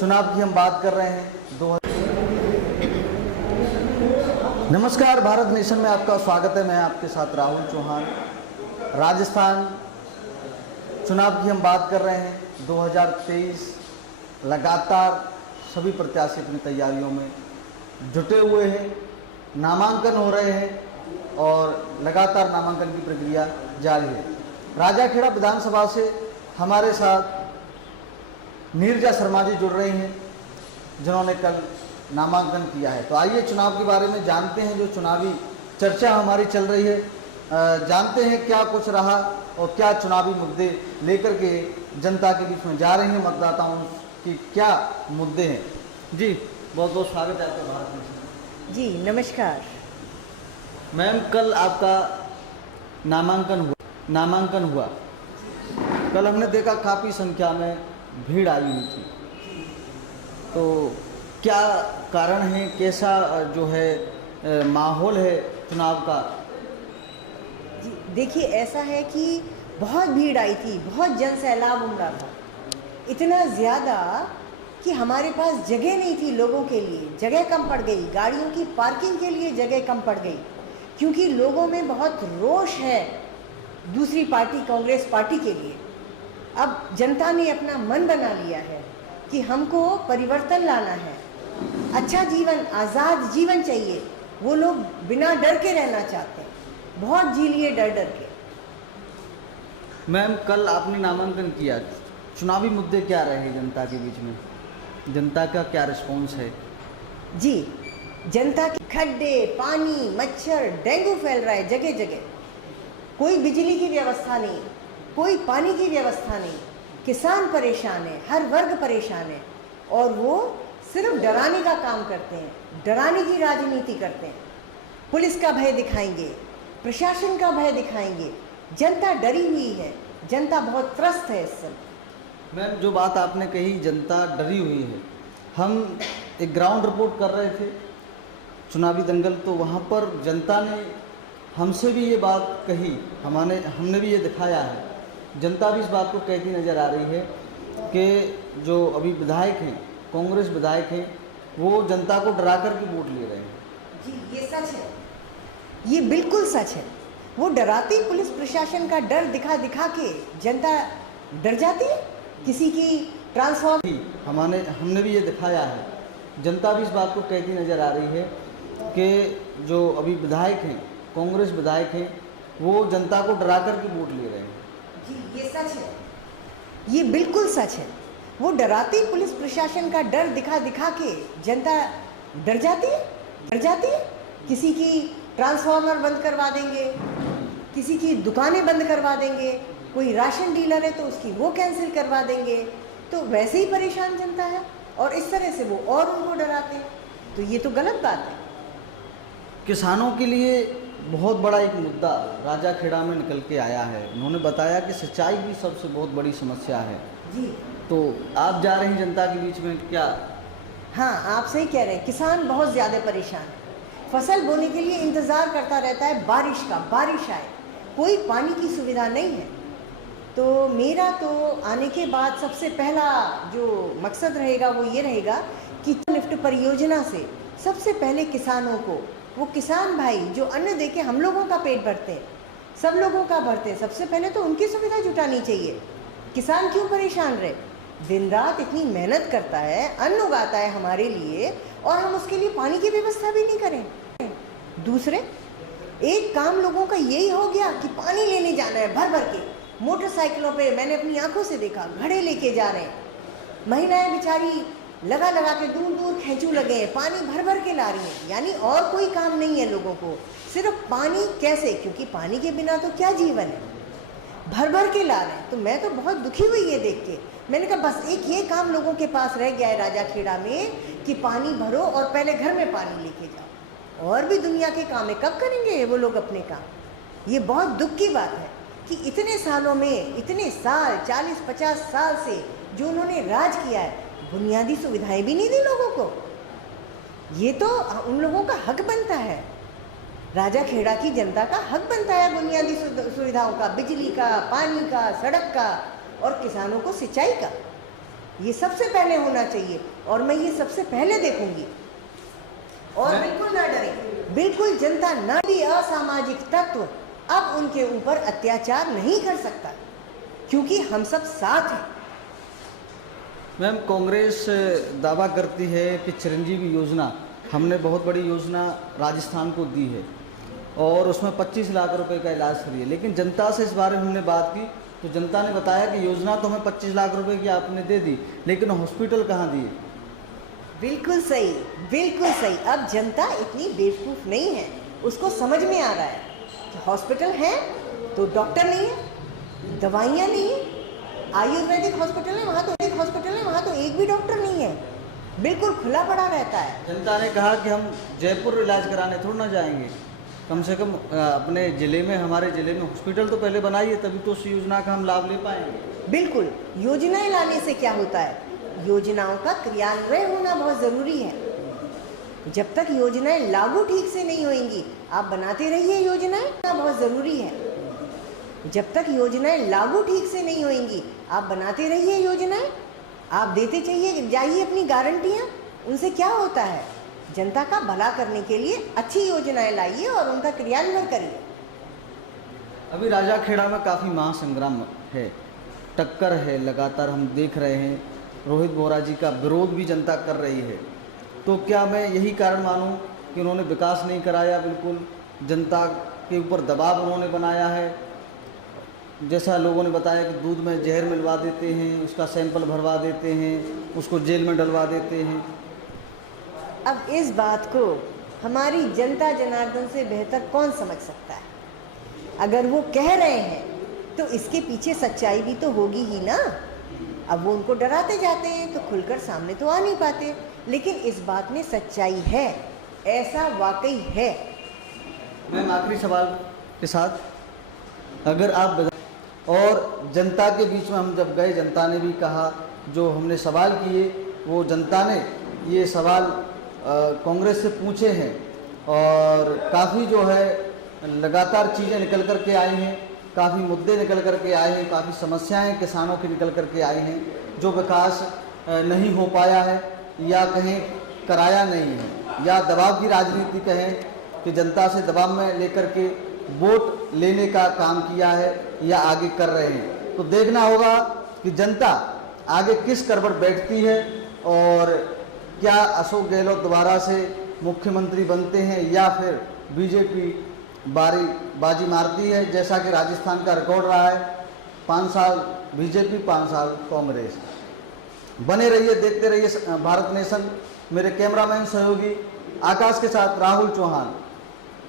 चुनाव की हम बात कर रहे हैं। नमस्कार, भारत नेशन में आपका स्वागत है। मैं आपके साथ राहुल चौहान। राजस्थान चुनाव की हम बात कर रहे हैं 2023। लगातार सभी प्रत्याशी अपनी तैयारियों में जुटे हुए हैं, नामांकन हो रहे हैं और लगातार नामांकन की प्रक्रिया जारी है। राजाखेड़ा विधानसभा से हमारे साथ नीरजा शर्मा जी जुड़ रही हैं, जिन्होंने कल नामांकन किया है। तो आइए चुनाव के बारे में जानते हैं, जो चुनावी चर्चा हमारी चल रही है, जानते हैं क्या कुछ रहा और क्या चुनावी मुद्दे लेकर के जनता के बीच में जा रही हैं, मतदाताओं की क्या मुद्दे हैं। जी बहुत बहुत स्वागत है आपका भारत में। जी नमस्कार मैम, कल आपका नामांकन हुआ। कल हमने देखा काफ़ी संख्या में भीड़ आई हुई थी, तो क्या कारण है, कैसा जो है माहौल है चुनाव का? जी देखिए, ऐसा है कि बहुत भीड़ आई थी, बहुत जन सैलाब उमड़ा था, इतना ज़्यादा कि हमारे पास जगह नहीं थी लोगों के लिए। जगह कम पड़ गई, गाड़ियों की पार्किंग के लिए जगह कम पड़ गई, क्योंकि लोगों में बहुत रोष है दूसरी पार्टी कांग्रेस पार्टी के लिए। अब जनता ने अपना मन बना लिया है कि हमको परिवर्तन लाना है, अच्छा जीवन, आज़ाद जीवन चाहिए। वो लोग बिना डर के रहना चाहते हैं, बहुत जी लिए डर डर के। मैम, कल आपने नामांकन किया, चुनावी मुद्दे क्या रहे जनता के बीच में? जनता का क्या रिस्पॉन्स है? जी, जनता के खड्डे, पानी, मच्छर, डेंगू फैल रहा है जगह जगह। कोई बिजली की व्यवस्था नहीं, कोई पानी की व्यवस्था नहीं। किसान परेशान है, हर वर्ग परेशान है, और वो सिर्फ डराने का काम करते हैं, डराने की राजनीति करते हैं। पुलिस का भय दिखाएंगे, प्रशासन का भय दिखाएंगे। जनता डरी हुई है, जनता बहुत त्रस्त है इस समय। मैम, जो बात आपने कही, जनता डरी हुई है, हम एक ग्राउंड रिपोर्ट कर रहे थे चुनावी दंगल, तो वहाँ पर जनता ने हमसे भी ये बात कही, हमने भी ये दिखाया है। जनता भी इस बात को कहती नज़र आ रही है कि जो अभी विधायक हैं, कांग्रेस विधायक हैं, वो जनता को डरा कर के वोट ले रहे हैं। जी ये सच है, ये बिल्कुल सच है। वो डराती, पुलिस प्रशासन का डर दिखा दिखा के जनता डर जाती है। किसी की हमने भी ये दिखाया है। जनता भी इस बात को कहती नज़र आ रही है कि जो अभी विधायक हैं, कांग्रेस विधायक हैं, वो जनता को डरा कर के वोट ले रहे हैं। जी ये सच है, ये बिल्कुल सच है। वो डराती, पुलिस प्रशासन का डर दिखा दिखा के जनता डर जाती है। किसी की ट्रांसफार्मर बंद करवा देंगे, किसी की दुकानें बंद करवा देंगे, कोई राशन डीलर है तो उसकी वो कैंसिल करवा देंगे। तो वैसे ही परेशान जनता है, और इस तरह से वो और उनको डराते हैं। तो ये तो गलत बात है। किसानों के लिए बहुत बड़ा एक मुद्दा राजाखेड़ा में निकल के आया है। उन्होंने बताया कि सिंचाई भी सबसे बहुत बड़ी समस्या है। जी तो आप जा रहे हैं जनता के बीच में, क्या? हाँ, आप सही कह रहे हैं। किसान बहुत ज़्यादा परेशान है, फसल बोने के लिए इंतज़ार करता रहता है बारिश का, बारिश आए, कोई पानी की सुविधा नहीं है। तो मेरा तो आने के बाद सबसे पहला जो मकसद रहेगा वो ये रहेगा कि लिफ्ट परियोजना से सबसे पहले किसानों को, वो किसान भाई जो अन्न दे के हम लोगों का पेट भरते हैं, सब लोगों का भरते हैं, सबसे पहले तो उनकी सुविधा जुटानी चाहिए। किसान क्यों परेशान रहे? दिन रात इतनी मेहनत करता है, अन्न उगाता है हमारे लिए, और हम उसके लिए पानी की व्यवस्था भी नहीं करें। दूसरे एक काम लोगों का यही हो गया कि पानी लेने जाना है भर भर के। मोटरसाइकिलों पे मैंने अपनी आंखों से देखा, घड़े लेके जा रहे हैं। महिलाएं बेचारी लगा लगा के दूर दूर खींचू लगे हैं, पानी भर भर के ला रही हैं। यानी और कोई काम नहीं है लोगों को, सिर्फ पानी कैसे, क्योंकि पानी के बिना तो क्या जीवन है, भर भर के ला रहे हैं। तो मैं तो बहुत दुखी हुई ये देख के। मैंने कहा बस एक ये काम लोगों के पास रह गया है राजाखेड़ा में कि पानी भरो और पहले घर में पानी लेके जाओ। और भी दुनिया के काम है, कब करेंगे वो लोग अपने काम? ये बहुत दुख की बात है कि इतने सालों में, इतने साल, 40-50 साल से जो उन्होंने राज किया है, बुनियादी सुविधाएं भी नहीं दी लोगों को। ये तो उन लोगों का हक बनता है, राजाखेड़ा की जनता का हक बनता है बुनियादी सुविधाओं का, बिजली का, पानी का, सड़क का, और किसानों को सिंचाई का। ये सबसे पहले होना चाहिए और मैं ये सबसे पहले देखूंगी। और बिल्कुल ना डरें, बिल्कुल जनता न भी असामाजिक तत्व अब उनके ऊपर अत्याचार नहीं कर सकता, क्योंकि हम सब साथ हैं। मैम, कांग्रेस दावा करती है कि चिरंजीवी योजना, हमने बहुत बड़ी योजना राजस्थान को दी है और उसमें 25 लाख रुपए का इलाज फ्री है, लेकिन जनता से इस बारे में हमने बात की तो जनता ने बताया कि योजना तो हमें 25 लाख रुपए की आपने दे दी, लेकिन हॉस्पिटल कहाँ दिए। बिल्कुल सही, बिल्कुल सही। अब जनता इतनी बेवकूफ़ नहीं है, उसको समझ में आ रहा है कि हॉस्पिटल है तो डॉक्टर नहीं है, दवाइयाँ नहीं है। आयुर्वेदिक हॉस्पिटल है वहाँ तो एक हॉस्पिटल है, वहाँ तो एक भी डॉक्टर नहीं है, बिल्कुल खुला पड़ा रहता है। जनता ने कहा कि हम जयपुर इलाज कराने थोड़ा ना जाएंगे, कम से कम अपने ज़िले में, हमारे ज़िले में हॉस्पिटल तो पहले बनाइए, तभी तो उस योजना का हम लाभ ले पाएंगे। बिल्कुल, योजनाएं लाने से क्या होता है, योजनाओं का क्रियान्वयन होना बहुत ज़रूरी है। जब तक योजनाएं लागू ठीक से नहीं होंगी, आप बनाते रहिए योजनाएं, बहुत ज़रूरी है। जब तक योजनाएं लागू ठीक से नहीं होंगी, आप बनाते रहिए योजनाएं, आप देते जाइए अपनी गारंटियां। उनसे क्या होता है, जनता का भला करने के लिए अच्छी योजनाएं लाइए और उनका क्रियान्वयन करिए। अभी राजाखेड़ा में काफ़ी महासंग्राम है, टक्कर है, लगातार हम देख रहे हैं। रोहित बोहरा जी का विरोध भी जनता कर रही है, तो क्या मैं यही कारण मानूं कि उन्होंने विकास नहीं कराया, बिल्कुल जनता के ऊपर दबाव उन्होंने बनाया है। जैसा लोगों ने बताया कि दूध में जहर मिलवा देते हैं, उसका सैंपल भरवा देते हैं, उसको जेल में डलवा देते हैं। अब इस बात को हमारी जनता जनार्दन से बेहतर कौन समझ सकता है। अगर वो कह रहे हैं तो इसके पीछे सच्चाई भी तो होगी ही ना। अब वो उनको डराते जाते हैं तो खुलकर सामने तो आ नहीं पाते, लेकिन इस बात में सच्चाई है, ऐसा वाकई है। मैम, आखिरी सवाल के साथ, अगर आप और जनता के बीच में हम जब गए, जनता ने भी कहा, जो हमने सवाल किए वो जनता ने ये सवाल कांग्रेस से पूछे हैं और काफ़ी जो है लगातार चीज़ें निकल कर के आई हैं, काफ़ी मुद्दे निकल कर के आए हैं, काफ़ी समस्याएं किसानों की निकल कर के आई हैं, जो विकास नहीं हो पाया है या कहीं कराया नहीं है, या दबाव की राजनीति कहें कि जनता से दबाव में लेकर के वोट लेने का काम किया है या आगे कर रहे हैं। तो देखना होगा कि जनता आगे किस करवट बैठती है और क्या अशोक गहलोत दोबारा से मुख्यमंत्री बनते हैं या फिर बीजेपी बाजी मारती है, जैसा कि राजस्थान का रिकॉर्ड रहा है, 5 साल बीजेपी, 5 साल कांग्रेस। बने रहिए, देखते रहिए भारत नेशन। मेरे कैमरामैन सहयोगी आकाश के साथ राहुल चौहान।